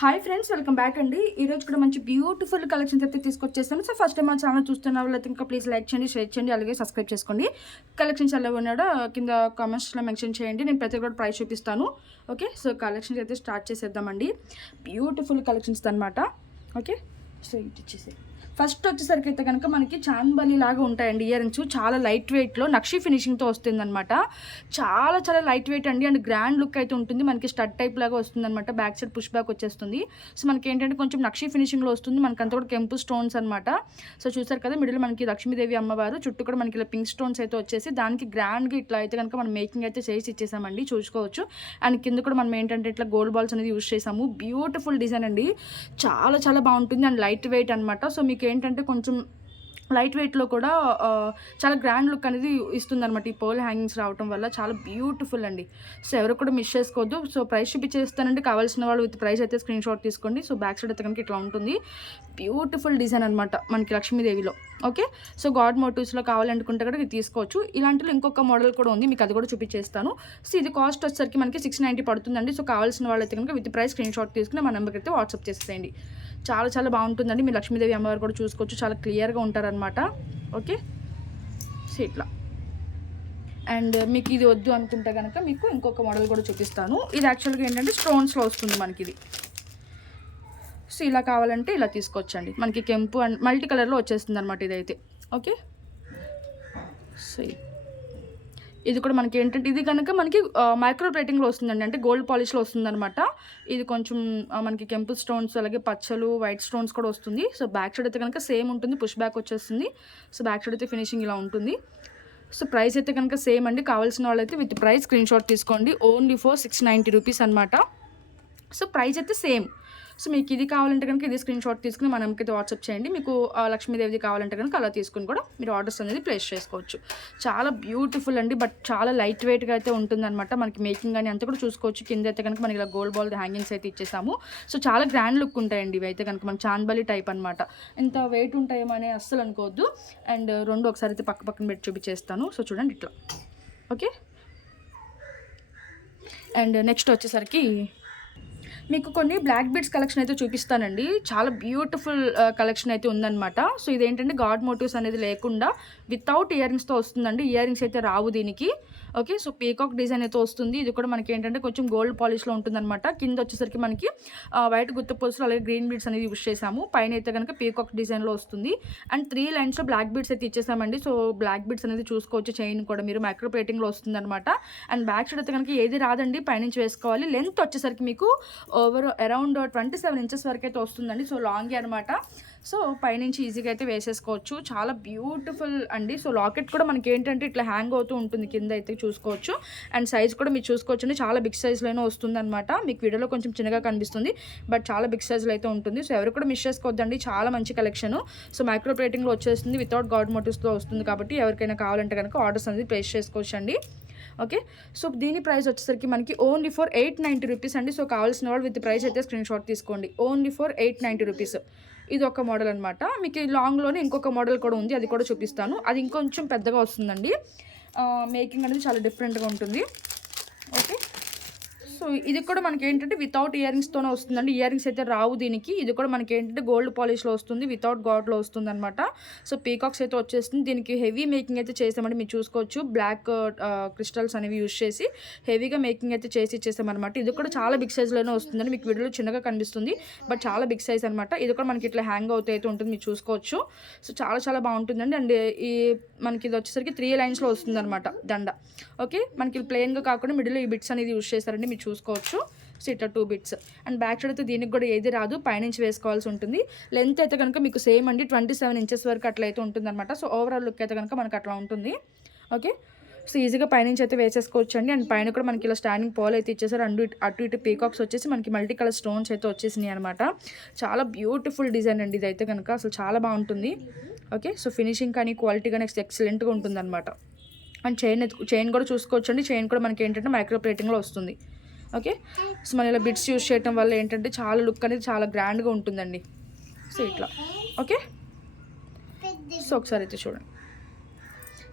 Hi friends, welcome back అండి. ఈరోజు కూడా మంచి బ్యూటిఫుల్ కలెక్షన్స్ అయితే తీసుకొచ్చేస్తాను. సో ఫస్ట్ టైం మా ఛానల్ చూస్తున్న వాళ్ళైతే ఇంకా ప్లీజ్ లైక్ చేయండి, షేర్ చేయండి, అలాగే సబ్స్క్రైబ్ చేసుకోండి. కలెక్షన్స్ ఎలా ఉన్నాడో కింద కామెంట్స్లో మెన్షన్ చేయండి. నేను ప్రతి ఒక్కటి ప్రైస్ చూపిస్తాను. ఓకే, సో కలెక్షన్స్ అయితే స్టార్ట్ చేసేద్దామండి. బ్యూటిఫుల్ కలెక్షన్స్ అనమాట. ఓకే, సో ఇటు ఇచ్చేసి ఫస్ట్ వచ్చేసరికి అయితే కనుక మనకి చాన్బలి లాగా ఉంటాయండి ఇయర్ రింగ్స్. చాలా లైట్ వెయిట్లో నక్షి ఫినిషింగ్తో వస్తుంది అనమాట. చాలా చాలా లైట్ వెయిట్ అండి అండ్ గ్రాండ్ లుక్ అయితే ఉంటుంది. మనకి స్టడ్ టైప్ లాగా వస్తుంది అనమాట. బ్యాక్ సైడ్ పుష్ బ్యాక్ వచ్చేస్తుంది. సో మనకి ఏంటంటే కొంచెం నక్షి ఫినిషింగ్లో వస్తుంది. మనకి అంతా కూడా కెంపు స్టోన్స్ అనమాట. సో చూసారు కదా, మిడిల్ మనకి లక్ష్మీదేవి అమ్మవారు, చుట్టూ కూడా మనకి ఇలా పింక్ స్టోన్స్ అయితే వచ్చేసి దానికి గ్రాండ్గా ఇట్లా అయితే కనుక మనం మేకింగ్ అయితే చేసి ఇచ్చేసామండి, చూసుకోవచ్చు. అండ్ కింద కూడా మనం ఏంటంటే ఇట్లా గోల్డ్ బాల్స్ అనేది యూస్ చేసాము. బ్యూటిఫుల్ డిజైన్ అండి, చాలా చాలా బాగుంటుంది అండ్ లైట్ వెయిట్ అనమాట. సో మీకు ఏంటంటే కొంచెం లైట్ వెయిట్లో కూడా చాలా గ్రాండ్ లుక్ అనేది ఇస్తుంది అనమాట. ఈ పోల్ హ్యాంగింగ్స్ రావడం వల్ల చాలా బ్యూటిఫుల్ అండి. సో ఎవరు కూడా మిస్ చేసుకోవద్దు. సో ప్రైస్ చూపించేస్తానండి, కావాల్సిన వాళ్ళు విత్ ప్రైస్ అయితే స్క్రీన్ షాట్ తీసుకోండి. సో బ్యాక్ సైడ్ అయితే కనుక ఇట్లా ఉంటుంది. బ్యూటిఫుల్ డిజైన్ అనమాట మనకి లక్ష్మీదేవిలో. ఓకే, సో గాడ్ మోటివ్స్లో కావాలనుకుంటే కూడా ఇది తీసుకోవచ్చు. ఇలాంటిలో ఇంకొక మోడల్ కూడా ఉంది, మీకు అది కూడా చూపించేస్తాను. సో ఇది కాస్ట్ వచ్చేసరికి మనకి 690 పడుతుందండి. సో కావాల్సిన వాళ్ళైతే కనుక విత్ ప్రైస్ స్క్రీన్ షాట్ తీసుకుని మా నెంబర్కి అయితే వాట్సాప్ చేసేయండి. చాలా చాలా బాగుంటుందండి. మీరు లక్ష్మీదేవి అమ్మవారు కూడా చూసుకోవచ్చు, చాలా క్లియర్గా ఉంటారనమాట. ఓకే, సో ఇట్లా. అండ్ మీకు ఇది వద్దు అనుకుంటే కనుక మీకు ఇంకొక మోడల్ కూడా చూపిస్తాను. ఇది యాక్చువల్గా ఏంటంటే స్టోన్స్లో వస్తుంది మనకి ఇది. సో ఇలా కావాలంటే ఇలా తీసుకోవచ్చండి. మనకి కెంపు అండ్ మల్టీ కలర్లో వచ్చేస్తుంది అనమాట ఇదైతే. ఓకే, సో ఇది కూడా మనకి ఏంటంటే ఇది కనుక మనకి మైక్రో ప్లేటింగ్లో వస్తుందండి, అంటే గోల్డ్ పాలిష్లో వస్తుందన్నమాట. ఇది కొంచెం మనకి కెంపుల్ స్టోన్స్ అలాగే పచ్చలు వైట్ స్టోన్స్ కూడా వస్తుంది. సో బ్యాక్ సైడ్ అయితే కనుక సేమ్ ఉంటుంది, పుష్ బ్యాక్ వచ్చేస్తుంది. సో బ్యాక్ సైడ్ అయితే ఫినిషింగ్ ఇలా ఉంటుంది. సో ప్రైస్ అయితే కనుక సేమ్ అండి. కావాల్సిన వాళ్ళైతే విత్ ప్రైస్ స్క్రీన్ షాట్ తీసుకోండి. ఓన్లీ ఫర్ 690 రూపీస్ అనమాట. సో ప్రైస్ అయితే సేమ్. సో మీకు ఇది కావాలంటే కనుక ఇది స్క్రీన్ షాట్ తీసుకుని మా నెంబర్కి అయితే వాట్సాప్ చేయండి. మీకు లక్ష్మీదేవిది కావాలంటే కనుక అలా తీసుకుని కూడా మీరు ఆర్డర్స్ అనేది ప్లేస్ చేసుకోవచ్చు. చాలా బ్యూటిఫుల్ అండి, బట్ చాలా లైట్ వెయిట్గా అయితే ఉంటుందన్నమాట. మనకి మేకింగ్ కానీ అంతా కూడా చూసుకోవచ్చు. కింద అయితే కనుక మనకి ఇలా గోల్డ్ బాల్ హ్యాంగింగ్స్ అయితే ఇచ్చేసాము. సో చాలా గ్రాండ్ లుక్ ఉంటాయండి ఇవి అయితే కనుక మన చాన్బలి టైప్ అనమాట. ఇంత వెయిట్ ఉంటాయేమో అని అస్సలు అనుకోవద్దు. అండ్ రెండు ఒకసారి అయితే పక్క పక్కన పెట్టి చూపించేస్తాను. సో చూడండి ఇట్లా. ఓకే, అండ్ నెక్స్ట్ వచ్చేసరికి మీకు కొన్ని బ్లాక్ బీడ్స్ కలెక్షన్ అయితే చూపిస్తానండి. చాలా బ్యూటిఫుల్ కలెక్షన్ అయితే ఉందన్నమాట. సో ఇదేంటంటే గాడ్ మోటివ్స్ అనేది లేకుండా వితౌట్ ఇయర్ రింగ్స్తో వస్తుందండి. ఇయర్ రింగ్స్ అయితే రావు దీనికి. ఓకే, సో పీకాక్ డిజైన్ అయితే వస్తుంది. ఇది కూడా మనకి ఏంటంటే కొంచెం గోల్డ్ పాలిష్లో ఉంటుందన్నమాట. కింద వచ్చేసరికి మనకి వైట్ గుత్త పోల్స్లో అలాగే గ్రీన్ బీడ్స్ అనేది యూస్ చేసాము. పైన అయితే కనుక పీకాక్ డిజైన్లో వస్తుంది. అండ్ 3 లైన్స్లో బ్లాక్ బీడ్స్ అయితే ఇచ్చేసామండి. సో బ్లాక్ బీడ్స్ అనేది చూసుకోవచ్చు. చైన్ కూడా మీరు మైక్రో ప్లేటింగ్లో వస్తుంది అనమాట. అండ్ బ్యాక్ సైడ్ అయితే కనుక ఏది రాదండి, పైనుంచి వేసుకోవాలి. లెంత్ వచ్చేసరికి మీకు అరౌండ్ 27 ఇంచెస్ వరకు అయితే వస్తుందండి. సో లాంగ్ అనమాట. సో పైనుంచి ఈజీగా అయితే వేసేసుకోవచ్చు. చాలా బ్యూటిఫుల్ అండి. సో లాకెట్ కూడా మనకి ఏంటంటే ఇట్లా హ్యాంగ్ అవుతూ ఉంటుంది, కింద అయితే చూసుకోవచ్చు. అండ్ సైజ్ కూడా మీరు చూసుకోవచ్చు అండి, చాలా బిగ్ సైజ్లోనే వస్తుంది అనమాట. మీకు వీడియోలో కొంచెం చిన్నగా కనిపిస్తుంది, బట్ చాలా బిగ్ సైజ్లో అయితే ఉంటుంది. సో ఎవరు కూడా మిస్ చేసుకోవద్దండి, చాలా మంచి కలెక్షన్. సో మైక్రో ప్లేటింగ్లో వచ్చేస్తుంది, వితౌట్ గాడ్ మోటివ్స్తో వస్తుంది. కాబట్టి ఎవరికైనా కావాలంటే కనుక ఆర్డర్స్ అనేది ప్లేస్ చేసుకోవచ్చు అండి. ఓకే, సో దీని ప్రైస్ వచ్చేసరికి మనకి ఓన్లీ ఫర్ 890 రూపీస్ అండి. సో కావాల్సిన వాళ్ళు విత్ ప్రైస్ అయితే స్క్రీన్ షాట్ తీసుకోండి. Only for 890 rupees. ఇది ఒక మోడల్ అనమాట. మీకు లాంగ్లోనే ఇంకొక మోడల్ కూడా ఉంది, అది కూడా చూపిస్తాను. అది ఇంకొంచెం పెద్దగా వస్తుందండి. మేకింగ్ అనేది చాలా డిఫరెంట్గా ఉంటుంది. ఓకే, సో ఇది కూడా మనకి ఏంటంటే వితౌట్ ఇయర్ రింగ్స్తోనే వస్తుందండి. ఇయర్ రింగ్స్ అయితే రావు దీనికి. ఇది కూడా మనకి ఏంటంటే గోల్డ్ పాలిష్లో వస్తుంది, వితౌట్ గాడ్లో వస్తుంది అనమాట. సో పీకాక్స్ అయితే వచ్చేస్తుంది. దీనికి హెవీ మేకింగ్ అయితే చేసామండి, మీరు చూసుకోవచ్చు. బ్లాక్ క్రిస్టల్స్ అనేవి యూస్ చేసి హెవీగా మేకింగ్ అయితే చేసి ఇచ్చేసామన్నమాట. ఇది కూడా చాలా బిగ్ సైజ్లోనే వస్తుందండి. మీకు వీడియోలో చిన్నగా కనిపిస్తుంది, బట్ చాలా బిగ్ సైజ్ అనమాట. ఇది కూడా మనకి ఇట్లా హ్యాంగ్ అవుతూ అయితే ఉంటుంది, మీరు చూసుకోవచ్చు. సో చాలా చాలా బాగుంటుందండి. అండ్ ఈ మనకి ఇది వచ్చేసరికి 3 లైన్స్లో వస్తుంది అనమాట దండ. ఓకే, మనకి ప్లెయిన్గా కాకుండా మిడిల్లో ఈ బిట్స్ అనేది యూస్ చేస్తారండి, మీరు చూసుకోవచ్చు. సో ఇట్లా 2 బిట్స్. అండ్ బ్యాక్ సైడ్ అయితే దీనికి కూడా ఏది రాదు, పైనుంచి వేసుకోవాల్సి ఉంటుంది. లెంత్ అయితే కనుక మీకు సేమ్ అండి, 27 ఇంచెస్ వరకు అట్లా అయితే ఉంటుంది అనమాట. సో ఓవరాల్ లుక్ అయితే కనుక మనకు అట్లా ఉంటుంది. ఓకే, సో ఈజీగా పైనుంచి అయితే వేసేసుకోవచ్చు అండి. అండ్ పైన కూడా మనకి ఇలా స్టాండింగ్ పోల్ అయితే ఇచ్చేసారు. అటు ఇటు పీకాక్స్ వచ్చేసి మనకి మల్టీ కలర్ స్టోన్స్ అయితే వచ్చేసినాయి అనమాట. చాలా బ్యూటిఫుల్ డిజైన్ అండి ఇదైతే కనుక, అసలు చాలా బాగుంటుంది. ఓకే, సో ఫినిషింగ్ కానీ క్వాలిటీ కానీ ఎక్సలెంట్గా ఉంటుంది అనమాట. అండ్ చైన్ కూడా చూసుకోవచ్చు అండి. చైన్ కూడా మనకి ఏంటంటే మైక్రో ప్లేటింగ్లో వస్తుంది. ఓకే, సో మనం ఇలా బిట్స్ యూస్ చేయడం వల్ల ఏంటంటే చాలా లుక్ అనేది చాలా గ్రాండ్గా ఉంటుందండి. సో ఇట్లా. ఓకే, సో ఒకసారి అయితే చూడండి.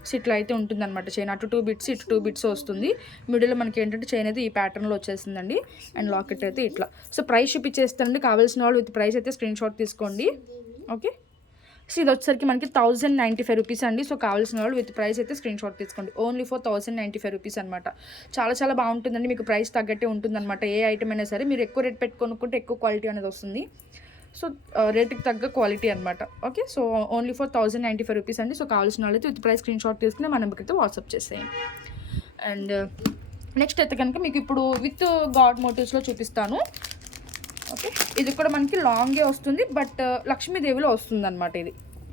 సో ఇట్లా అయితే ఉంటుందన్నమాట చైన్. అటు 2 బిట్స్ ఇటు 2 బిట్స్ వస్తుంది. మిడిల్లో మనకి ఏంటంటే చైన్ అయితే ఈ ప్యాటర్న్లో వచ్చేసిందండి. అండ్ లాకెట్ అయితే ఇట్లా. సో ప్రైస్ చూపించేస్తానండి. కావాల్సిన వాళ్ళు విత్ ప్రైస్ అయితే స్క్రీన్ షాట్ తీసుకోండి. ఓకే, సో ఇది వచ్చేసరికి మనకి 1095 రూపీస్ అండి. సో కావాల్సిన వాళ్ళు విత్ ప్రైస్ అయితే స్క్రీన్ షాట్ తీసుకోండి. ఓన్లీ ఫర్ 1095 రూపీస్ అనమాట. చాలా బాగుంటుందండి. మీకు ప్రైస్ తగ్గట్టే ఉంటుందన్నమాట. ఏ ఐటమ్ అయినా సరే మీరు ఎక్కువ రేట్ పెట్టుకొనుక్కుంటే ఎక్కువ క్వాలిటీ అనేది వస్తుంది. సో రేట్కి తగ్గ క్వాలిటీ అనమాట. Okay, so only for 1095 rupees అండి. సో కావాల్సిన వాళ్ళైతే విత్ ప్రైస్ స్క్రీన్ షాట్ తీసుకుని మన నెంబర్కి అయితే వాట్సాప్ చేసేయండి. అండ్ నెక్స్ట్ అయితే కనుక మీకు ఇప్పుడు విత్ గాడ్ మోటివ్స్లో చూపిస్తాను. ఓకే, ఇది కూడా మనకి లాంగే వస్తుంది, బట్ లక్ష్మీదేవిలో వస్తుంది అనమాట.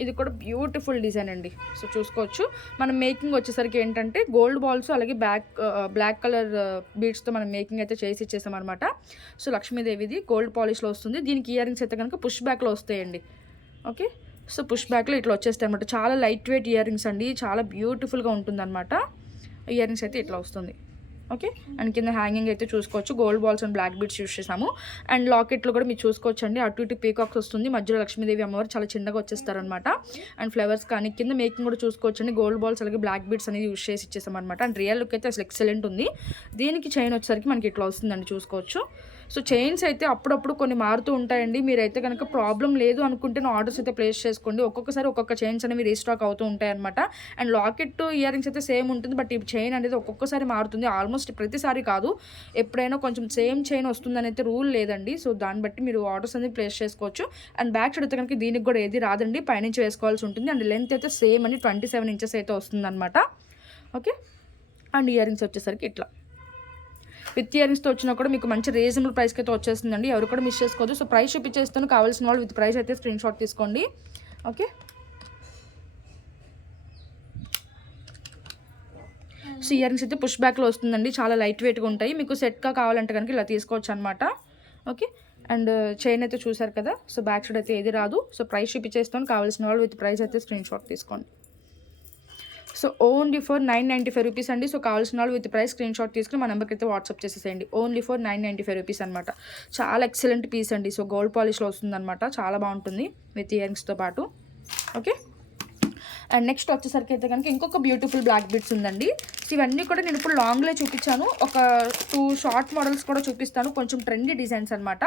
ఇది కూడా బ్యూటిఫుల్ డిజైన్ అండి. సో చూసుకోవచ్చు. మనం మేకింగ్ వచ్చేసరికి ఏంటంటే గోల్డ్ బాల్స్ అలాగే బ్లాక్ కలర్ బీడ్స్తో మనం మేకింగ్ అయితే చేసి ఇచ్చేసాం అనమాట. సో లక్ష్మీదేవిది గోల్డ్ పాలిష్లో వస్తుంది. దీనికి ఇయర్ రింగ్స్ అయితే కనుక పుష్ బ్యాక్లో వస్తాయండి. ఓకే, సో పుష్ బ్యాక్లో ఇట్లా వచ్చేస్తాయి అనమాట. చాలా లైట్ వెయిట్ ఇయర్ రింగ్స్ అండి. చాలా బ్యూటిఫుల్గా ఉంటుంది అనమాట. ఇయర్ రింగ్స్ అయితే ఇట్లా వస్తుంది. ఓకే, అండ్ కింద హ్యాంగింగ్ అయితే చూసుకోవచ్చు. Gold balls and black beads use చేసాము. అండ్ లాకెట్లో కూడా మీరు చూసుకోవచ్చు అండి. అటు ఇటు పీకాక్స్ వస్తుంది. మధ్యలో లక్ష్మీదేవి అమ్మవారు చాలా చిన్నగా వచ్చేస్తారనమాట. అండ్ ఫ్లవర్స్ కానీ కింద మేకింగ్ కూడా చూసుకోవచ్చు అండి. గోల్డ్ బాల్స్ అలాగే బ్లాక్ బీడ్స్ అనేది యూస్ చేసి ఇచ్చేసాం అనమాట. అండ్ రియల్ లుక్ అయితే అసలు ఎక్సలెంట్ ఉంది. దీనికి చైన్ వచ్చేసరికి మనకి ఇట్లా వస్తుందండి, చూసుకోవచ్చు. సో చైన్స్ అయితే అప్పుడప్పుడు కొన్ని మారుతూ ఉంటాయండి. మీరైతే కనుక ప్రాబ్లం లేదు అనుకుంటే ఆర్డర్స్ అయితే ప్లేస్ చేసుకోండి. ఒక్కొక్కసారి ఒక్కొక్క చైన్స్ అనేవి రీస్టాక్ అవుతూ ఉంటాయి అనమాట. అండ్ లాకెట్ ఇయర్ రింగ్స్ అయితే సేమ్ ఉంటుంది, బట్ ఈ చైన్ అనేది ఒక్కొక్కసారి మారుతుంది. ఆల్మోస్ట్ ప్రతిసారి కాదు, ఎప్పుడైనా కొంచెం సేమ్ చైన్ వస్తుందని అయితే రూల్ లేదండి. సో దాన్ని బట్టి మీరు ఆర్డర్స్ అనేది ప్లేస్ చేసుకోవచ్చు. అండ్ బ్యాక్ సైడ్ అయితే కనుక దీనికి కూడా ఏది రాదండి, పైనుంచి వేసుకోవాల్సి ఉంటుంది. అండ్ లెంత్ అయితే సేమ్ అండి, 27 ఇంచెస్ అయితే వస్తుంది అనమాట. ఓకే, అండ్ ఇయర్ రింగ్స్ వచ్చేసరికి ఇట్లా విత్ ఇయర్ రింగ్స్తో వచ్చినా కూడా మీకు మంచి రీజనబుల్ ప్రైస్కి అయితే వచ్చేస్తుందండి. ఎవరు కూడా మిస్ చేసుకోవద్దు. సో ప్రైస్ చూపించేస్తాను. కావాల్సిన వాళ్ళు విత్ ప్రైస్ అయితే స్క్రీన్ షాట్ తీసుకోండి. ఓకే, సో ఇయర్ రింగ్స్ అయితే పుష్ బ్యాక్లో వస్తుందండి. చాలా లైట్ వెయిట్గా ఉంటాయి. మీకు సెట్గా కావాలంటే కనుక ఇలా తీసుకోవచ్చు అనమాట. ఓకే, అండ్ చైన్ అయితే చూసారు కదా. సో బ్యాక్ సైడ్ అయితే ఏది రాదు. సో ప్రైస్ చూపించేస్తాను. కావాల్సిన వాళ్ళు విత్ ప్రైస్ అయితే స్క్రీన్ షాట్ తీసుకోండి. సో ఓన్లీ ఫర్ 995 రూపీస్ అండి. సో కావాల్సిన వాళ్ళు విత్ ప్రైస్ స్క్రీన్ షాట్ తీసుకుని మా నెంబర్కి అయితే వాట్సాప్ చేసేసేయండి. ఓన్లీ ఫర్ 995 రూపీస్ అనమాట. చాలా ఎక్సలెంట్ పీస్ అండి. సో గోల్డ్ పాలిష్లో వస్తుంది అనమాట. చాలా బాగుంటుంది విత్ ఇయర్ రింగ్స్తో పాటు. ఓకే, అండ్ నెక్స్ట్ వచ్చేసరికి అయితే కనుక ఇంకొక బ్యూటిఫుల్ బ్లాక్ బీడ్స్ ఉందండి. సో ఇవన్నీ కూడా నేను ఇప్పుడు లాంగ్లో చూపించాను. ఒక 2 షార్ట్ మోడల్స్ కూడా చూపిస్తాను. కొంచెం ట్రెండీ డిజైన్స్ అనమాట.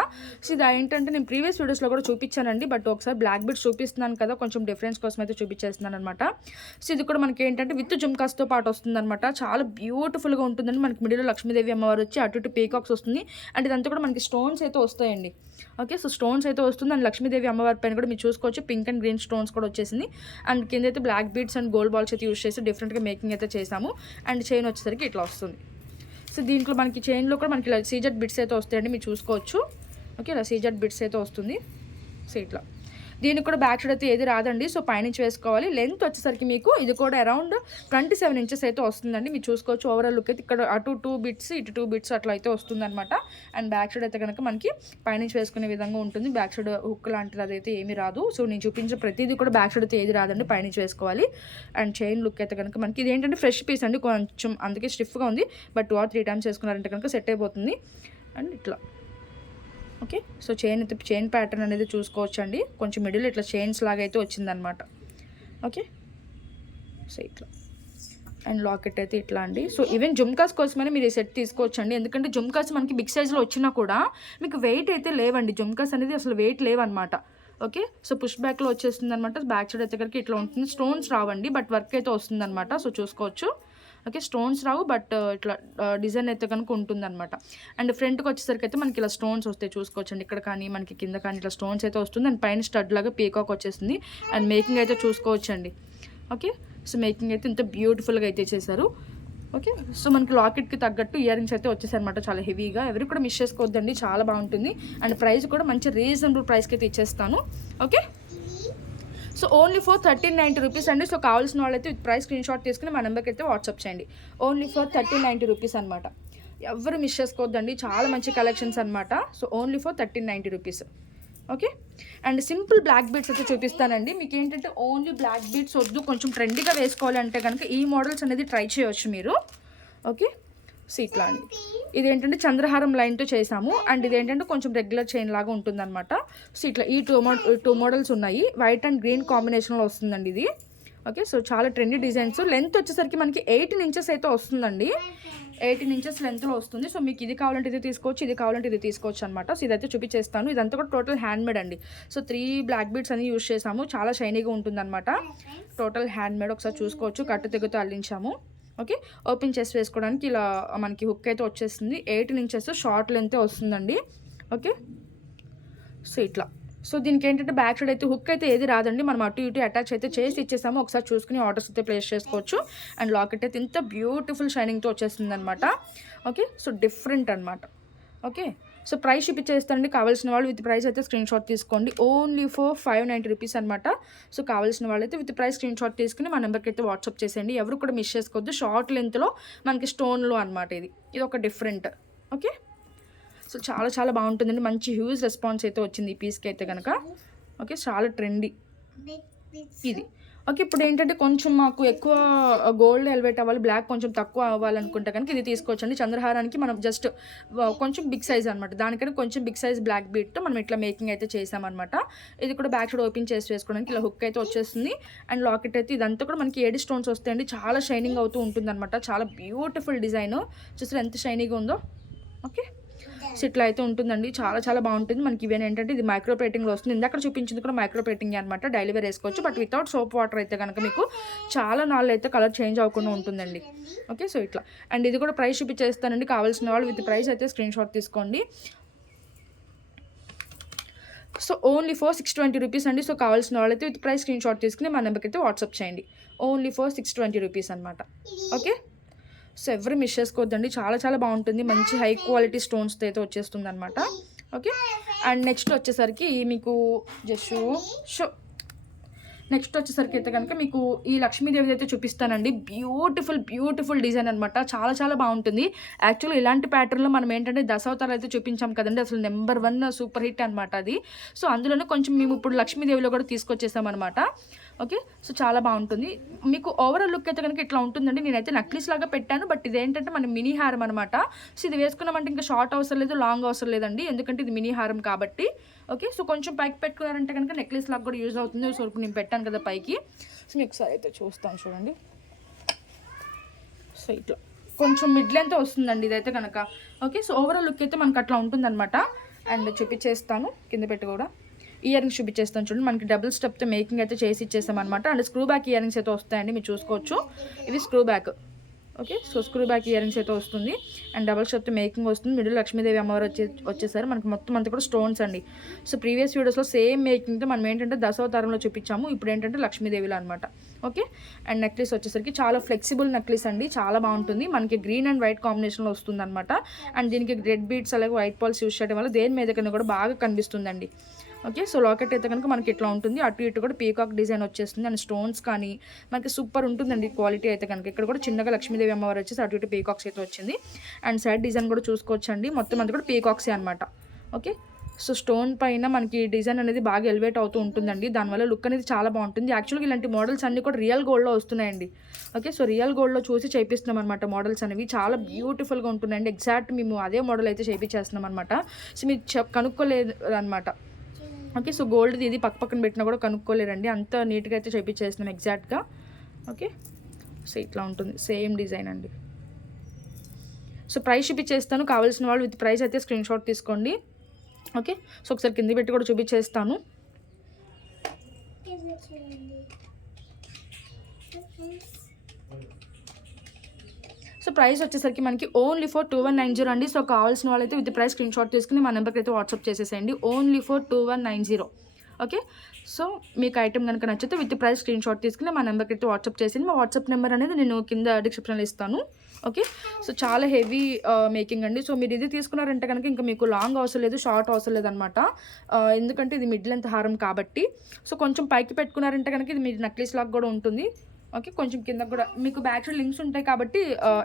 సో ఇది ఏంటంటే నేను ప్రీవియస్ వీడియోస్లో కూడా చూపించానండి, బట్ ఒకసారి బ్లాక్ బీడ్స్ చూపిస్తున్నాను కదా, కొంచెం డిఫరెన్స్ కోసం అయితే చూపించేస్తున్నాను అనమాట. సో ఇది కూడా మనకి ఏంటంటే విత్ జుమ్కాస్తో పాటు వస్తుంది అనమాట. చాలా బ్యూటిఫుల్గా ఉంటుందండి. మనకి మిడిల్లో లక్ష్మీదేవి అమ్మవారు వచ్చి అటు ఇటు పీకాక్స్ వస్తుంది. అండ్ ఇదంతా కూడా మనకి స్టోన్స్ అయితే వస్తాయండి. ఓకే, సో స్టోన్స్ అయితే వస్తుంది. అండ్ లక్ష్మీదేవి అమ్మవారి పైన కూడా మీరు చూసుకోవచ్చు పింక్ అండ్ గ్రీన్ స్టోన్స్ కూడా వచ్చేసింది. అండ్ కింద అయితే black beads and gold balls అయితే యూస్ చేసి డిఫరెంట్గా మేకింగ్ అయితే చేసాము. అండ్ చైన్ వచ్చేసరికి ఇట్లా వస్తుంది. సో దీంట్లో మనకి చైన్లో కూడా మనకి ఇలా సీజెడ్ బిట్స్ అయితే వస్తాయండి, మీరు చూసుకోవచ్చు. ఓకే, ఇలా సీజెడ్ బిట్స్ అయితే వస్తుంది. సో ఇట్లా దీనికి కూడా బ్యాక్ సైడ్ అయితే ఏది రాదండి. సో పైనుంచి వేసుకోవాలి. లెంత్ వచ్చేసరికి మీకు ఇది కూడా అరౌండ్ 27 ఇంచెస్ అయితే వస్తుందండి. మీరు చూసుకోవచ్చు. ఓవరాల్ లుక్ అయితే ఇక్కడ అటు 2 బిట్స్ ఇటు 2 బిట్స్ అట్లా అయితే వస్తుందన్నమాట. అండ్ బ్యాక్ సైడ్ అయితే కనుక మనకి పైనుంచి వేసుకునే విధంగా ఉంటుంది. బ్యాక్ సైడ్ హుక్ లాంటిది అదైతే ఏమీ రాదు. సో నేను చూపించిన ప్రతిదీ కూడా బ్యాక్ సైడ్ అయితే ఏది రాదండి, పైనుంచి వేసుకోవాలి. అండ్ చైన్ లుక్ అయితే కనుక మనకి ఇది ఏంటంటే ఫ్రెష్ పీస్ అండి, కొంచెం అందుకే స్టిఫ్గా ఉంది. బట్ 2 or 3 టైమ్స్ వేసుకున్నారంటే కనుక సెట్ అయిపోతుంది. అండ్ ఇట్లా ఓకే, సో చైన్ ప్యాటర్న్ అనేది చూసుకోవచ్చు అండి. కొంచెం మిడిల్ ఇట్లా చైన్స్ లాగా అయితే వచ్చిందనమాట. ఓకే, సో ఇట్లా అండ్ లాకెట్ అయితే ఇట్లా అండి. సో ఈవెన్ జుమ్కాస్ కోసమైనా మీరు ఈ సెట్ తీసుకోవచ్చు అండి. ఎందుకంటే జుమ్కాస్ మనకి బిగ్ సైజ్లో వచ్చినా కూడా మీకు వెయిట్ అయితే లేవండి. జుమ్కాస్ అనేది అసలు వెయిట్ లేవన్నమాట. ఓకే, సో పుష్ బ్యాక్లో వచ్చేస్తుంది అనమాట. బ్యాక్ సైడ్ అయితే కనుక ఇట్లా ఉంటుంది. స్టోన్స్ రావండి, బట్ వర్క్ అయితే వస్తుంది అనమాట. సో చూసుకోవచ్చు. ఓకే, స్టోన్స్ రావు, బట్ ఇట్లా డిజైన్ అయితే కనుక ఉంటుందన్నమాట. అండ్ ఫ్రంట్కి వచ్చేసరికి అయితే మనకి ఇలా స్టోన్స్ వస్తాయి, చూసుకోవచ్చండి. ఇక్కడ కానీ మనకి కింద కానీ ఇట్లా స్టోన్స్ అయితే వస్తుంది. అండ్ పైన స్టడ్ లాగా పీకాక్ వచ్చేస్తుంది. అండ్ మేకింగ్ అయితే చూసుకోవచ్చండి. ఓకే, సో మేకింగ్ అయితే ఇంత బ్యూటిఫుల్గా అయితే చేశారు. ఓకే, సో మనకి లాకెట్కి తగ్గట్టు ఇయర్ రింగ్స్ అయితే వచ్చేసాయి అనమాట. చాలా హెవీగా, ఎవరికి కూడా మిస్ చేసుకోవద్దండి, చాలా బాగుంటుంది. అండ్ ప్రైస్ కూడా మంచి రీజనబుల్ ప్రైస్కి అయితే ఇచ్చేస్తాను. Okay, so only for 1390 rupees అండి. సో కావాల్సిన వాళ్ళైతే విత్ ప్రైస్ స్క్రీన్ షాట్ తీసుకుని మా నెంబర్కి అయితే వాట్సాప్ చేయండి. ఓన్లీ ఫర్ 1390 రూపీస్ అనమాట. ఎవరు మిస్ చేసుకోవద్దండి, చాలా మంచి కలెక్షన్స్ అనమాట. So only for 1390 rupees. Okay, and simple black beads అయితే చూపిస్తానండి. మీకు ఏంటంటే ఓన్లీ బ్లాక్ బీడ్స్ వద్దు, కొంచెం ట్రెండీగా వేసుకోవాలి అంటే కనుక ఈ మోడల్స్ అనేది ట్రై చేయవచ్చు మీరు. ఓకే, సో ఇట్లా అండి. ఇదేంటంటే చంద్రహారం లైన్తో చేసాము. అండ్ ఇదేంటంటే కొంచెం రెగ్యులర్ చైన్ లాగా ఉంటుందన్నమాట. సో ఇట్లా ఈ టూ మోడల్స్ ఉన్నాయి. వైట్ అండ్ గ్రీన్ కాంబినేషన్లో వస్తుందండి ఇది. ఓకే, సో చాలా ట్రెండీ డిజైన్స్. లెంత్ వచ్చేసరికి మనకి 18 ఇంచెస్ అయితే వస్తుందండి. 18 ఇంచెస్ లెంత్లో వస్తుంది. సో మీకు ఇది కావాలంటే ఇది తీసుకోవచ్చు, ఇది కావాలంటే ఇది తీసుకోవచ్చు అనమాట. సో ఇదైతే చూపించేస్తాను. ఇదంతా కూడా టోటల్ హ్యాండ్మేడ్ అండి. సో 3 బ్లాక్ బీడ్స్ అని యూజ్ చేసాము. చాలా షైనీగా ఉంటుందన్నమాట. Total handmade. ఒకసారి చూసుకోవచ్చు. కట్టు తెగుతో అల్లించాము. ఓకే, ఓపెన్ చేసి వేసుకోవడానికి ఇలా మనకి హుక్ అయితే వచ్చేస్తుంది. 18 ఇంచెస్ షార్ట్ లెంత్ వస్తుందండి. ఓకే, సో ఇట్లా. సో దీనికి ఏంటంటే బ్యాక్ సైడ్ అయితే హుక్ అయితే ఏది రాదండి. మనం అటు ఇటు అటాచ్ అయితే చేసి ఇచ్చేసాము. ఒకసారి చూసుకుని ఆర్డర్స్ అయితే ప్లేస్ చేసుకోవచ్చు. అండ్ లాకెట్ అయితే ఇంత బ్యూటిఫుల్ షైనింగ్తో వచ్చేస్తుంది అనమాట. ఓకే, సో డిఫరెంట్ అనమాట. ఓకే, సో ప్రైస్ చూపించేస్తానండి. కావాల్సిన వాళ్ళు విత్ ప్రైస్ అయితే స్క్రీన్ షాట్ తీసుకోండి. ఓన్లీ ఫర్ 590 రూపీస్ అనమాట. సో కావాల్సిన వాళ్ళు అయితే విత్ ప్రైస్ స్క్రీన్ షాట్ తీసుకుని మా నెంబర్కి అయితే వాట్సాప్ చేసేయండి. ఎవరు కూడా మిస్ చేసుకోవద్దు. షార్ట్ లెంత్లో మనకి స్టోన్లో అనమాట. ఇది ఒక డిఫరెంట్. ఓకే, సో చాలా చాలా బాగుంటుందండి. మంచి హ్యూజ్ రెస్పాన్స్ అయితే వచ్చింది ఈ పీస్కి అయితే కనుక. ఓకే, చాలా ట్రెండీ ఇది. ఓకే, ఇప్పుడు ఏంటంటే కొంచెం మాకు ఎక్కువ గోల్డ్ ఎలివేట్ అవ్వాలి, బ్లాక్ కొంచెం తక్కువ అవ్వాలనుకుంటే కనుక ఇది తీసుకోవచ్చండి. చంద్రహారానికి మనం జస్ట్ కొంచెం బిగ్ సైజ్ అనమాట. దానికన్నా కొంచెం బిగ్ సైజ్ బ్లాక్ బీట్తో మనం ఇట్లా మేకింగ్ అయితే చేసామన్నమాట. ఇది కూడా బ్యాక్ సైడ్ ఓపెన్ చేసి వేసుకోవడానికి ఇలా హుక్ అయితే వచ్చేస్తుంది. అండ్ లాకెట్ అయితే ఇదంతా కూడా మనకి 7 స్టోన్స్ వస్తాయండి. చాలా షైనింగ్ అవుతూ ఉంటుంది అనమాట. చాలా బ్యూటిఫుల్ డిజైన్. చూసారు ఎంత షైనీగా ఉందో. ఓకే, సో ఇట్లా అయితే ఉంటుందండి. చాలా చాలా బాగుంటుంది. మనకి ఇవేం ఏంటంటే ఇది మైక్రో ప్లేటింగ్లో వస్తుంది. ఇందాక చూపించింది కూడా మైక్రో ప్లేటింగ్ అనమాట. డైలీ వేర్ వేసుకోవచ్చు. బట్ వితౌట్ సోప్ వాటర్ అయితే కనుక మీకు చాలా నాళ్ళు అయితే కలర్ చేంజ్ అవ్వకుండా ఉంటుందండి. ఓకే, సో ఇట్లా. అండ్ ఇది కూడా ప్రైస్ చూపించేస్తానండి. కావాల్సిన వాళ్ళు విత్ ప్రైస్ అయితే స్క్రీన్ షాట్ తీసుకోండి. సో ఓన్లీ ఫర్ 620 రూపీస్ అండి. సో కావాల్సిన వాళ్ళైతే విత్ ప్రైస్ స్క్రీన్ షాట్ తీసుకుని మా నెంబర్కి అయితే వాట్సాప్ చేయండి. ఓన్లీ ఫర్ 620 రూపీస్ అనమాట. ఓకే, సో ఎవరు మిస్ చేసుకోవద్దండి. చాలా చాలా బాగుంటుంది. మంచి హై క్వాలిటీ స్టోన్స్తో అయితే వచ్చేస్తుంది అనమాట. ఓకే, అండ్ నెక్స్ట్ వచ్చేసరికి మీకు నెక్స్ట్ వచ్చేసరికి అయితే కనుక మీకు ఈ లక్ష్మీదేవి అయితే చూపిస్తానండి. బ్యూటిఫుల్ డిజైన్ అనమాట. చాలా చాలా బాగుంటుంది. యాక్చువల్లీ ఇలాంటి ప్యాటర్న్లో మనం ఏంటంటే దశావతారాలు అయితే చూపించాం కదండి. అసలు నెంబర్ 1 సూపర్ హిట్ అనమాట అది. సో అందులోనే కొంచెం మేము ఇప్పుడు లక్ష్మీదేవిలో కూడా తీసుకొచ్చేసాం అనమాట. ఓకే, సో చాలా బాగుంటుంది. మీకు ఓవరాల్ లుక్ అయితే కనుక ఇట్లా ఉంటుందండి. నేనైతే నక్లీస్ లాగా పెట్టాను. బట్ ఇదేంటంటే మన మినీ హారం అనమాట. సో ఇది వేసుకున్నామంటే ఇంకా షార్ట్ అవసరం లేదు, లాంగ్ అవసరం లేదండి. ఎందుకంటే ఇది మినీ హారం కాబట్టి. ఓకే, సో కొంచెం పైకి పెట్టుకున్నారంటే కనుక నెక్లెస్ లాగా కూడా యూజ్ అవుతుంది. సో నేను పెట్టాను కదా పైకి. సో మీకు ఒకసారి అయితే చూస్తాను చూడండి. సో ఇట్లా కొంచెం మిడ్ లెంత్ వస్తుందండి ఇదైతే కనుక. ఓకే, సో ఓవరాల్ లుక్ అయితే మనకు అట్లా ఉంటుందన్నమాట. అండ్ చూపించేస్తాను కింద పెట్టి కూడా. ఇయర్ రింగ్స్ చూపించేస్తాను చూడండి. మనకి డబుల్ స్టెప్తో మేకింగ్ అయితే చేసి ఇచ్చేస్తాం అనమాట. And screw back ear rings అయితే వస్తాయండి. మీరు చూసుకోవచ్చు. ఇవి screw back. Okay, so screw back ear rings అయితే వస్తుంది. అండ్ డబుల్ స్టెప్తో మేకింగ్ వస్తుంది. మిడిల్ లక్ష్మీదేవి అమ్మవారు వచ్చేసారు. మనకి మొత్తం అంతా కూడా స్టోన్స్ అండి. సో ప్రీవియస్ వీడియోస్లో సేమ్ మేకింగ్తో మనం ఏంటంటే దశావతారంలో చూపించాము. ఇప్పుడు ఏంటంటే లక్ష్మీదేవిలో అనమాట. ఓకే, అండ్ నెక్లెస్ వచ్చేసరికి చాలా ఫ్లెక్సిబుల్ నెక్లెస్ అండి. చాలా బాగుంటుంది. మనకి గ్రీన్ అండ్ వైట్ కాంబినేషన్లో వస్తుంది అనమాట. అండ్ దీనికి రెడ్ బీడ్స్ అలాగే వైట్ పాల్స్ యూస్ చేయడం వల్ల దేని మీద కన్నా కూడా బాగా కనిపిస్తుందండి. ఓకే, సో లాకెట్ అయితే కనుక మనకి ఇట్లా ఉంటుంది. అటు ఇటు కూడా పీకాక్ డిజైన్ వచ్చేస్తుంది. అండ్ స్టోన్స్ కానీ మనకి సూపర్ ఉంటుందండి క్వాలిటీ అయితే కనుక. ఇక్కడ కూడా చిన్నగా లక్ష్మీదేవి అమ్మవారు వచ్చేసి అటు ఇటు పీకాక్స్ అయితే వచ్చింది. అండ్ సైడ్ డిజైన్ కూడా చూసుకోవచ్చండి. మొత్తం అంతా కూడా పీకాక్సే అనమాట. ఓకే, సో స్టోన్ పైన మనకి డిజైన్ అనేది బాగా ఎలివేట్ అవుతూ ఉంటుందండి. దానివల్ల లుక్ అనేది చాలా బాగుంటుంది. యాక్చువల్గా ఇలాంటి మోడల్స్ అన్నీ కూడా రియల్ గోల్డ్లో వస్తున్నాయండి. ఓకే, సో రియల్ గోల్డ్లో చూసి చేపిస్తున్నాం అనమాట. మోడల్స్ అనేవి చాలా బ్యూటిఫుల్గా ఉంటున్నాయండి. ఎగ్జాక్ట్ మేము అదే మోడల్ అయితే చేయించేస్తున్నాం అనమాట. సో మీరు కనుక్కోలేదు అనమాట. ఓకే, సో గోల్డ్ ఇది పక్కన పెట్టినా కూడా కనుక్కోలేరండి. అంత నీట్గా అయితే చేయించేస్తున్నాం ఎగ్జాక్ట్గా. ఓకే, సో ఇట్లా ఉంటుంది. సేమ్ డిజైన్ అండి. సో ప్రైస్ చూపించేస్తాను. కావాల్సిన వాళ్ళు విత్ ప్రైస్ అయితే స్క్రీన్ షాట్ తీసుకోండి. ఓకే, సో ఒకసారి కింద పెట్టి కూడా చూపించేస్తాను. సో ప్రైస్ వచ్చేసరికి మనకి ఓన్లీ ఫర్ 2190 అండి. సో కావాల్సిన వాళ్ళైతే విత్ ప్రైస్ స్క్రీన్ షాట్ తీసుకుని మా నెంబర్కి అయితే వాట్సాప్ చేసేసేయండి. Only for 2190. ఓకే, సో మీకు ఐటమ్ కనుక నచ్చితే విత్ ప్రైస్ స్క్రీన్ షాట్ తీసుకుని మా నెంబర్కి అయితే వాట్సాప్ చేసేయండి. మా వాట్సాప్ నెంబర్ అనేది నేను కింద డిస్క్రిప్షన్లో ఇస్తాను. ఓకే, సో చాలా హెవీ మేకింగ్ అండి. సో మీరు ఇది తీసుకున్నారంటే కనుక ఇంకా మీకు లాంగ్ అవసరం లేదు, షార్ట్ అవసరం లేదనమాట. ఎందుకంటే ఇది మిడ్ లెంత్ హారం కాబట్టి. సో కొంచెం పైకి పెట్టుకున్నారంటే కనుక ఇది మీరు నెక్లెస్ లాగా కూడా ఉంటుంది. ఓకే, కొంచెం కింద కూడా మీకు బ్యాక్ సైడ్ లింక్స్ ఉంటాయి కాబట్టి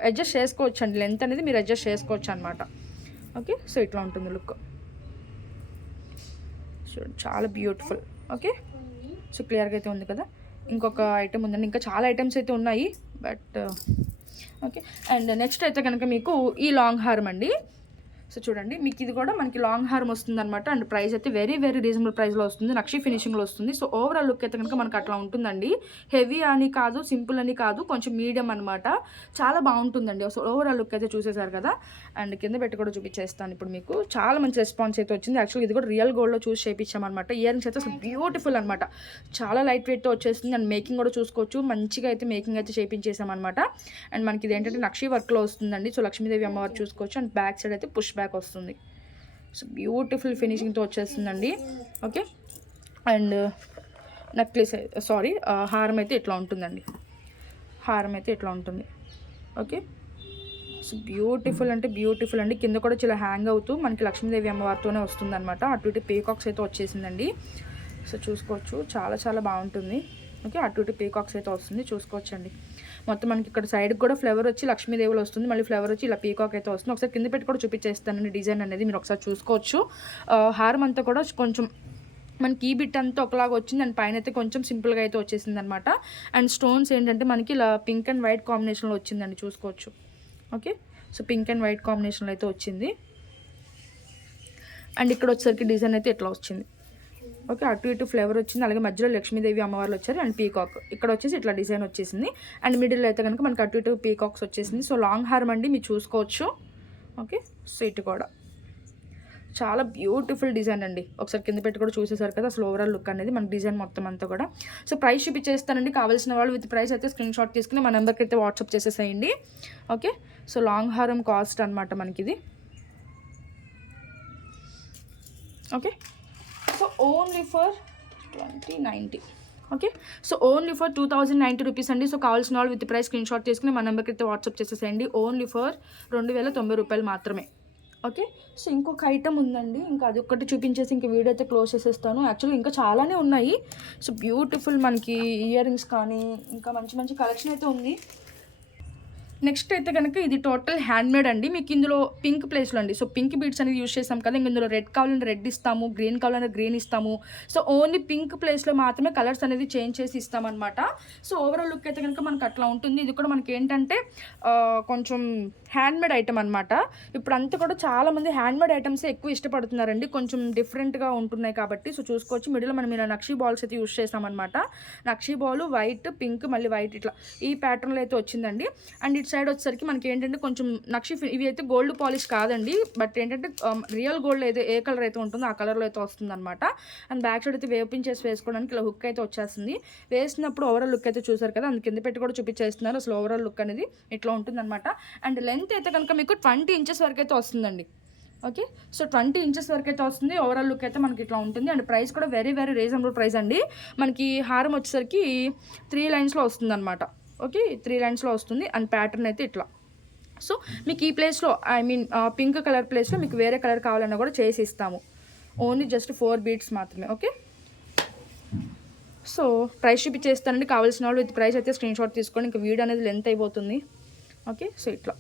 అడ్జస్ట్ చేసుకోవచ్చు అండి. లెంత్ అనేది మీరు అడ్జస్ట్ చేసుకోవచ్చు అనమాట. ఓకే, సో ఇట్లా ఉంటుంది లుక్. సో చాలా బ్యూటిఫుల్. ఓకే, సో క్లియర్గా అయితే ఉంది కదా. ఇంకొక ఐటమ్ ఉందండి. ఇంకా చాలా ఐటమ్స్ అయితే ఉన్నాయి బట్ ఓకే. అండ్ నెక్స్ట్ అయితే కనుక మీకు ఈ లాంగ్ హారం అండి. సో చూడండి మీకు ఇది కూడా మనకి లాంగ్ హార్మ్ వస్తుంది అనమాట. అండ్ ప్రైస్ అయితే వెరీ వెరీ రీజనబుల్ ప్రైస్లో వస్తుంది, నక్షి ఫినిషింగ్లో వస్తుంది. సో ఓవరాల్ లుక్ అయితే కనుక మనకు అట్లా ఉంటుందండి. హెవీ అని కాదు, సింపుల్ అని కాదు, కొంచెం మీడియం అనమాట. చాలా బాగుంటుందండి. సో ఓవరాల్ లుక్ అయితే చూసేసారు కదా. అండ్ కింద పెట్టి కూడా చూపించేస్తాను ఇప్పుడు మీకు. చాలా మంచి రెస్పాన్స్ అయితే వచ్చింది. యాక్చువల్లీ ఇది కూడా రియల్ గోల్డ్లో చూసి చేయించామన్నమాట. ఇయర్ రింగ్స్ అయితే అసలు బ్యూటిఫుల్ అనమాట. చాలా లైట్ వెయిట్తో వచ్చేస్తుంది. అండ్ మేకింగ్ కూడా చూసుకోవచ్చు, మంచిగా అయితే మేకింగ్ అయితే చేయించేసామన్నమాట. అండ్ మనకి ఇది ఏంటంటే నక్షి వర్క్లో వస్తుందండి. సో లక్ష్మీదేవి అమ్మవారు చూసుకోవచ్చు. అండ్ బ్యాక్ సైడ్ అయితే పుష్ బ్యాక్ వస్తుంది. సో బ్యూటిఫుల్ ఫినిషింగ్తో వచ్చేస్తుందండి. ఓకే, అండ్ నెక్లెస్ హారం అయితే ఇట్లా ఉంటుందండి. హారం అయితే ఇట్లా ఉంటుంది. ఓకే, సో బ్యూటిఫుల్ అంటే బ్యూటిఫుల్ అండి. కింద కూడా చాలా హ్యాంగ్ అవుతూ మనకి లక్ష్మీదేవి అమ్మవారితోనే వస్తుంది అనమాట. అటు ఇటు పీకాక్స్ అయితే వచ్చేసిందండి. సో చూసుకోవచ్చు, చాలా చాలా బాగుంటుంది. ఓకే, అటు ఇటు పీకాక్స్ అయితే వస్తుంది, చూసుకోవచ్చండి. మొత్తం మనకి ఇక్కడ సైడ్కి కూడా ఫ్లవర్ వచ్చి లక్ష్మీదేవులు వస్తుంది, మళ్ళీ ఫ్లవర్ వచ్చి ఇలా పీకాక్ అయితే వస్తుంది. ఒకసారి కింద పెట్టి కూడా చూపించేస్తానండి డిజైన్ అనేది, మీరు ఒకసారి చూసుకోవచ్చు. హారం అంతా కూడా కొంచెం మనకి ఈ బిట్ అంతా ఒకలాగా వచ్చింది. అండ్ పైన అయితే కొంచెం సింపుల్గా అయితే వచ్చేసింది అనమాట. అండ్ స్టోన్స్ ఏంటంటే మనకి ఇలా పింక్ అండ్ వైట్ కాంబినేషన్లో వచ్చిందండి, చూసుకోవచ్చు. Okay, so pink and white కాంబినేషన్లో అయితే వచ్చింది. అండ్ ఇక్కడ వచ్చేసరికి డిజైన్ అయితే ఇట్లా వచ్చింది. ఓకే, అటు ఇటు ఫ్లేవర్ వచ్చింది. అలాగే మధ్యలో లక్ష్మీదేవి అమ్మవార్లు వచ్చారు అండ్ పీకాక్ ఇక్కడ వచ్చేసి ఇట్లా డిజైన్ వచ్చేసింది. అండ్ మిడిల్ అయితే కనుక మనకి అటు ఇటు పీకాక్స్ వచ్చేసింది. సో లాంగ్ హార్మ్ అండి, మీరు చూసుకోవచ్చు. ఓకే, సో ఇటు కూడా చాలా బ్యూటిఫుల్ డిజైన్ అండి. ఒకసారి కింద పెట్టి కూడా చూసేసారు కదా అసలు ఓవరాల్ లుక్ అనేది మన డిజైన్ మొత్తం అంతా కూడా. సో ప్రైస్ చూపించేస్తానండి. కావాల్సిన వాళ్ళు విత్ ప్రైస్ అయితే స్క్రీన్ షాట్ తీసుకుని మా నెంబర్కి అయితే వాట్సాప్ చేసేసేయండి. ఓకే, సో లాంగ్ హారం కాస్ట్ అనమాట మనకి ఇది. Okay, so only for 2090. Okay, so only for 2090 rupees అండి. సో కావాల్సిన వాళ్ళు విత్ ప్రైస్ స్క్రీన్ షాట్ తీసుకుని మా నెంబర్కి అయితే వాట్సాప్ చేసేసేయండి. ఓన్లీ ఫర్ 2090 రూపాయలు మాత్రమే. ఓకే, సో ఇంకొక ఐటమ్ ఉందండి, ఇంకా అది ఒక్కటి చూపించేసి ఇంక వీడియో అయితే క్లోజ్ చేసేస్తాను. యాక్చువల్లీ ఇంకా చాలానే ఉన్నాయి. సో బ్యూటిఫుల్ మనకి ఇయర్ రింగ్స్ కానీ ఇంకా మంచి మంచి కలెక్షన్ అయితే ఉంది. నెక్స్ట్ అయితే కనుక ఇది టోటల్ హ్యాండ్మేడ్ అండి. మీకు ఇందులో పింక్ ప్లేస్లో అండి. సో పింక్ బీడ్స్ అనేది యూజ్ చేస్తాం కదా, ఇందులో రెడ్ కావాలంటే రెడ్ ఇస్తాము, గ్రీన్ కావాలంటే గ్రీన్ ఇస్తాము. సో ఓన్లీ పింక్ ప్లేస్లో మాత్రమే కలర్స్ అనేది చేంజ్ చేసి ఇస్తామన్నమాట. సో ఓవరాల్ లుక్ అయితే కనుక మనకు అట్లా ఉంటుంది. ఇది కూడా మనకి ఏంటంటే కొంచెం హ్యాండ్మేడ్ ఐటమ్ అనమాట. ఇప్పుడు అంతా కూడా చాలామంది హ్యాండ్మేడ్ ఐటమ్స్ ఎక్కువ ఇష్టపడుతున్నారండి, కొంచెం డిఫరెంట్గా ఉంటున్నాయి కాబట్టి. సో చూసుకోవచ్చు, మిడిల్ మనం ఇలా నక్షి బాల్స్ అయితే యూజ్ చేస్తామన్నమాట. నక్షి బాల్ వైట్, పింక్, మళ్ళీ వైట్, ఇట్లా ఈ ప్యాటర్న్లో అయితే వచ్చిందండి. అండ్ ఇటు సైడ్ వచ్చేసరికి మనకి ఏంటంటే కొంచెం నక్షి, ఇవి అయితే గోల్డ్ పాలిష్ కాదండి, బట్ ఏంటంటే రియల్ గోల్డ్ అయితే ఏ కలర్ అయితే ఉంటుందో ఆ కలర్లో అయితే వస్తుంది అనమాట. అండ్ బ్యాక్ సైడ్ అయితే వేపించేసి వేసుకోవడానికి ఇలా హుక్ అయితే వచ్చేస్తుంది. వేసినప్పుడు ఓవరాల్ లుక్ అయితే చూసారు కదా, అందు కింద పెట్టి కూడా చూపించేస్తున్నారు. అసలు ఓవరాల్ లుక్ అనేది ఇట్లా ఉంటుంది అనమాట. అండ్ లెంత్ అయితే కనుక మీకు 20 ఇంచెస్ వరకు అయితే వస్తుందండి. ఓకే, సో 20 ఇంచెస్ వరకు అయితే వస్తుంది. ఓవరాల్ లుక్ అయితే మనకి ఇట్లా ఉంటుంది. అండ్ ప్రైస్ కూడా వెరీ వెరీ రీజనబుల్ ప్రైస్ అండి. మనకి హారం వచ్చేసరికి 3 లైన్స్లో వస్తుంది అనమాట. ఓకే, 3 లైన్స్లో వస్తుంది. అండ్ ప్యాటర్న్ అయితే ఇట్లా. సో మీకు ఈ ప్లేస్లో పింక్ కలర్ ప్లేస్లో మీకు వేరే కలర్ కావాలన్నా కూడా చేసి ఇస్తాము. ఓన్లీ జస్ట్ 4 బీడ్స్ మాత్రమే. ఓకే, సో ప్రైస్ చూపించేస్తానండి. కావాల్సిన వాళ్ళు విత్ ప్రైస్ అయితే స్క్రీన్ షాట్ తీసుకోండి, ఇంకా వీడియో అనేది లెంత్ అయిపోతుంది. ఓకే, సో ఇట్లా.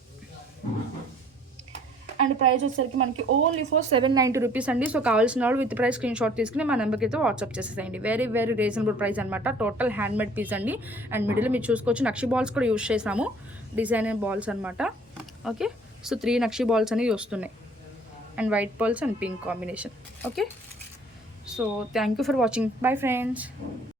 అండ్ ప్రైస్ వచ్చేసరికి మనకి ఓన్లీ ఫర్ 790 రూపీస్ అండి. సో కావాల్సిన వాళ్ళు విత్ ప్రైస్ స్క్రీన్ షాట్ తీసుకుని మా నెంబర్కి అయితే వాట్సాప్ చేసేసేయండి. వెరీ వెరీ రీజనబుల్ ప్రైస్ అనమాట. టోటల్ హ్యాండ్మేడ్ పీస్ అండి. అండ్ మిడిల్ మీరు చూసుకోవచ్చు నక్షి బాల్స్ కూడా యూజ్ చేసాము, డిజైనర్ బాల్స్ అనమాట. ఓకే, సో 3 నక్షి బాల్స్ అనేవి వస్తున్నాయి. And white balls and pink combination. Okay, so thank you for watching. Bye friends.